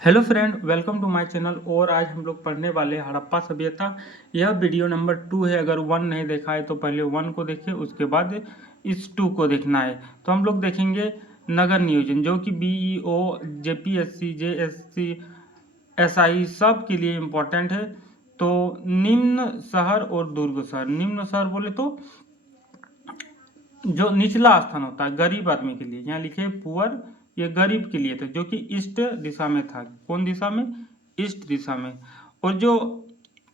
Hello friend, welcome to my channel. और आज हम लोग पढ़ने वाले हड़प्पा सभ्यता। यह वीडियो नंबर 2 है। अगर 1 नहीं देखा है तो पहले 1 को देखिए, उसके बाद इस 2 को देखना है। तो हम लोग देखेंगे नगर नियोजन, जो कि बीईओ, जेपीएससी, जेएससी, एसआई सब के लिए इम्पोर्टेंट है। तो निम्न शहर और दुर्ग शहर। निम्न शहर बोले तो जो निचला स्थान होता है गरीब आदमी के लिए, यहाँ लिखे पुअर, ये गरीब के लिए था, जो कि ईस्ट दिशा में था। कौन दिशा में? ईस्ट दिशा में। और जो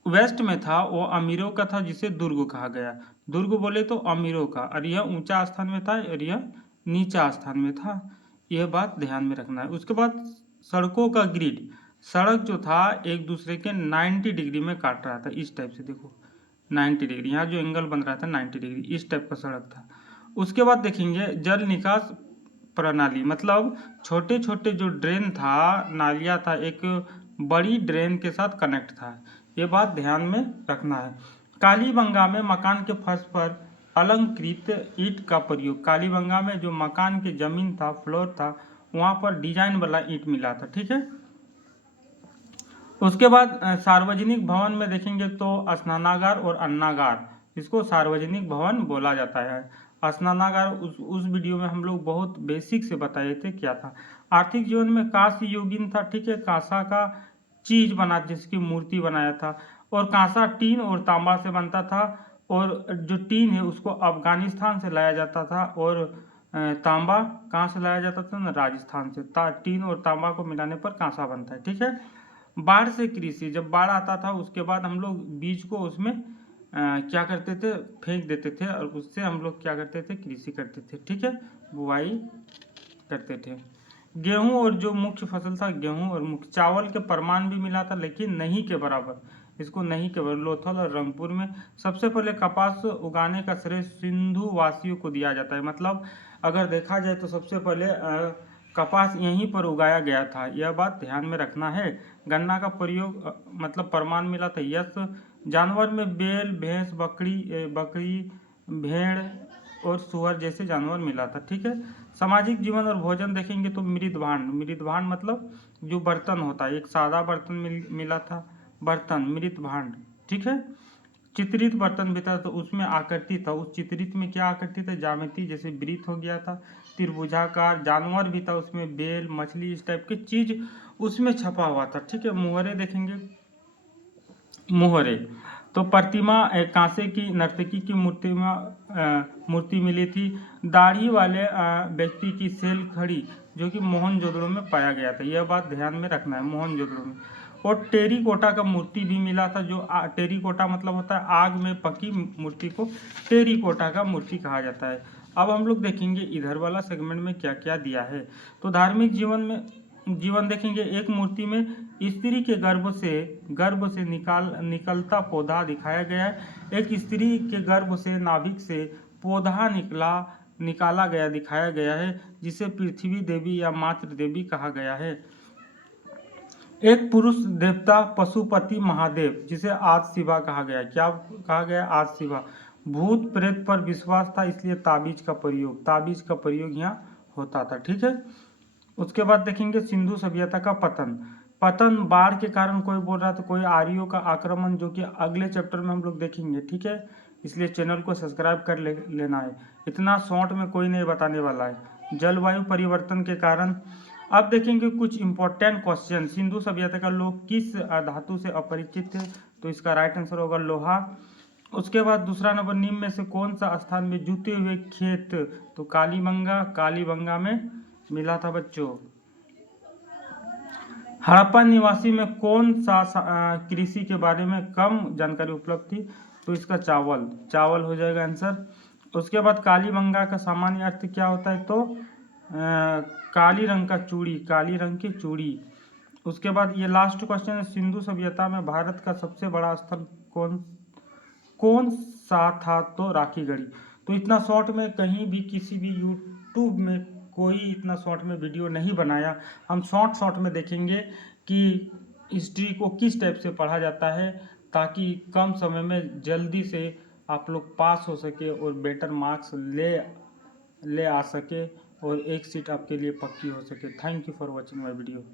वेस्ट में था वो अमीरों का था, जिसे दुर्ग कहा गया। दुर्ग बोले तो अमीरों का, और यह ऊंचा स्थान में था और यह नीचा स्थान में था। यह बात ध्यान में रखना है। उसके बाद सड़कों का ग्रिड। सड़क जो था एक दूसरे के 90 डिग्री में काट रहा था, इस टाइप से। देखो 90 डिग्री, यहाँ जो एंगल बन रहा था 90 डिग्री, इस टाइप का सड़क था। उसके बाद देखेंगे जल निकास प्रणाली, मतलब छोटे छोटे जो ड्रेन था, नालियाँ था, एक बड़ी ड्रेन के साथ कनेक्ट था। ये बात ध्यान में रखना है। कालीबंगा में मकान के फर्श पर अलंकृत ईंट का प्रयोग। कालीबंगा में जो मकान की जमीन था, फ्लोर था, वहाँ पर डिजाइन वाला ईंट मिला था। ठीक है। उसके बाद सार्वजनिक भवन में देखेंगे तो स्नानागार और अन्नागार, इसको सार्वजनिक भवन बोला जाता है। स्नानागार उस वीडियो में हम लोग बहुत बेसिक से बताए थे क्या था। आर्थिक जीवन में कांस्य युगीन था। ठीक है, कांसा का चीज बना, जिसकी मूर्ति बनाया था। और कांसा टीन और तांबा से बनता था। और जो टीन है उसको अफगानिस्तान से लाया जाता था, और तांबा कहाँ से लाया जाता था ना, राजस्थान से। टीन और तांबा को मिलाने पर कांसा बनता है। ठीक है। बाढ़ से कृषि, जब बाढ़ आता था उसके बाद हम लोग बीज को उसमें क्या करते थे, फेंक देते थे, और उससे हम लोग क्या करते थे, कृषि करते थे। ठीक है, बुआई करते थे। गेहूं, और जो मुख्य फसल था गेहूं और मुख्य चावल के प्रमाण भी मिला था, लेकिन नहीं के बराबर। इसको नहीं के बराबर लोथल और रंगपुर में सबसे पहले कपास उगाने का श्रेय सिंधु वासियों को दिया जाता है। मतलब अगर देखा जाए तो सबसे पहले कपास यहीं पर उगाया गया था, यह बात ध्यान में रखना है। गन्ना का प्रयोग मतलब प्रमाण मिला था, यस। जानवर में बैल, भैंस, बकरी, भेड़ और सुअर जैसे जानवर मिला था। ठीक है। सामाजिक जीवन और भोजन देखेंगे तो मृदभांड। मृदभांड मतलब जो बर्तन होता है, एक सादा बर्तन मिला था, बर्तन मृदभांड। ठीक है। चित्रित बर्तन भी था, तो उसमें आकृति था। उस चित्रित में क्या आकृति था, ज्यामिति, जैसे वृत्त हो गया था, त्रिभुजाकार। जानवर भी था उसमें, बैल, मछली, इस टाइप की चीज उसमें छपा हुआ था। ठीक है। मुहरे देखेंगे, मुहरे तो प्रतिमा कांसे की नर्तकी की मूर्ति मिली थी। दाढ़ी वाले व्यक्ति की सेल खड़ी, जो कि मोहनजोदड़ो में पाया गया था। यह बात ध्यान में रखना है, मोहनजोदड़ो में। और टेरीकोटा का मूर्ति भी मिला था। जो टेरीकोटा मतलब होता है आग में पकी मूर्ति को टेरीकोटा का मूर्ति कहा जाता है। अब हम लोग देखेंगे इधर वाला सेगमेंट में क्या क्या दिया है। तो धार्मिक जीवन देखेंगे। एक मूर्ति में स्त्री के गर्भ से निकलता पौधा दिखाया गया है। एक स्त्री के गर्भ से, नाभिक से पौधा निकाला गया दिखाया गया है, जिसे पृथ्वी देवी या मातृ देवी कहा गया है। एक पुरुष देवता पशुपति महादेव, जिसे आद शिवा कहा गया। क्या कहा गया? आद शिवा। भूत प्रेत पर विश्वास था, इसलिए ताबीज का प्रयोग यहाँ होता था। ठीक है। उसके बाद देखेंगे सिंधु सभ्यता का पतन बाढ़ के कारण कोई बोल रहा था, कोई आर्यों का आक्रमण, जो कि अगले चैप्टर में हम लोग देखेंगे। ठीक है। इसलिए चैनल को सब्सक्राइब कर लेना है, इतना शॉर्ट में कोई नहीं बताने वाला है। जलवायु परिवर्तन के कारण। अब देखेंगे कुछ इंपॉर्टेंट क्वेश्चन। सिंधु सभ्यता का लोग किस धातु से अपरिचित थे? तो इसका राइट आंसर होगा लोहा। उसके बाद दूसरा नंबर, निम्न में से कौन सा स्थान में जुते हुए खेत? तो कालीबंगा में मिला था बच्चों। हड़प्पा निवासी में कौन सा कृषि के बारे में कम जानकारी उपलब्ध थी? तो इसका चावल हो जाएगा आंसर। उसके बाद कालीबंगा का सामान्य अर्थ क्या होता है? तो काली रंग की चूड़ी। उसके बाद ये लास्ट क्वेश्चन है, सिंधु सभ्यता में भारत का सबसे बड़ा स्थल कौन सा था? तो राखीगढ़ी। तो इतना शॉर्ट में कहीं भी किसी भी यूट्यूब में कोई इतना शॉर्ट में वीडियो नहीं बनाया। हम शॉर्ट में देखेंगे कि हिस्ट्री को किस टाइप से पढ़ा जाता है, ताकि कम समय में जल्दी से आप लोग पास हो सके और बेटर मार्क्स ले आ सके। और एक सीट आपके लिए पक्की हो सके। Thank you for watching my video.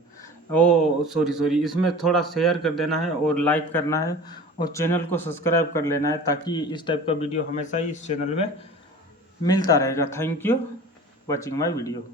Oh sorry, इसमें थोड़ा शेयर कर देना है और लाइक करना है और चैनल को सब्सक्राइब कर लेना है, ताकि इस टाइप का वीडियो हमेशा ही इस चैनल में मिलता रहेगा। Thank you watching my video.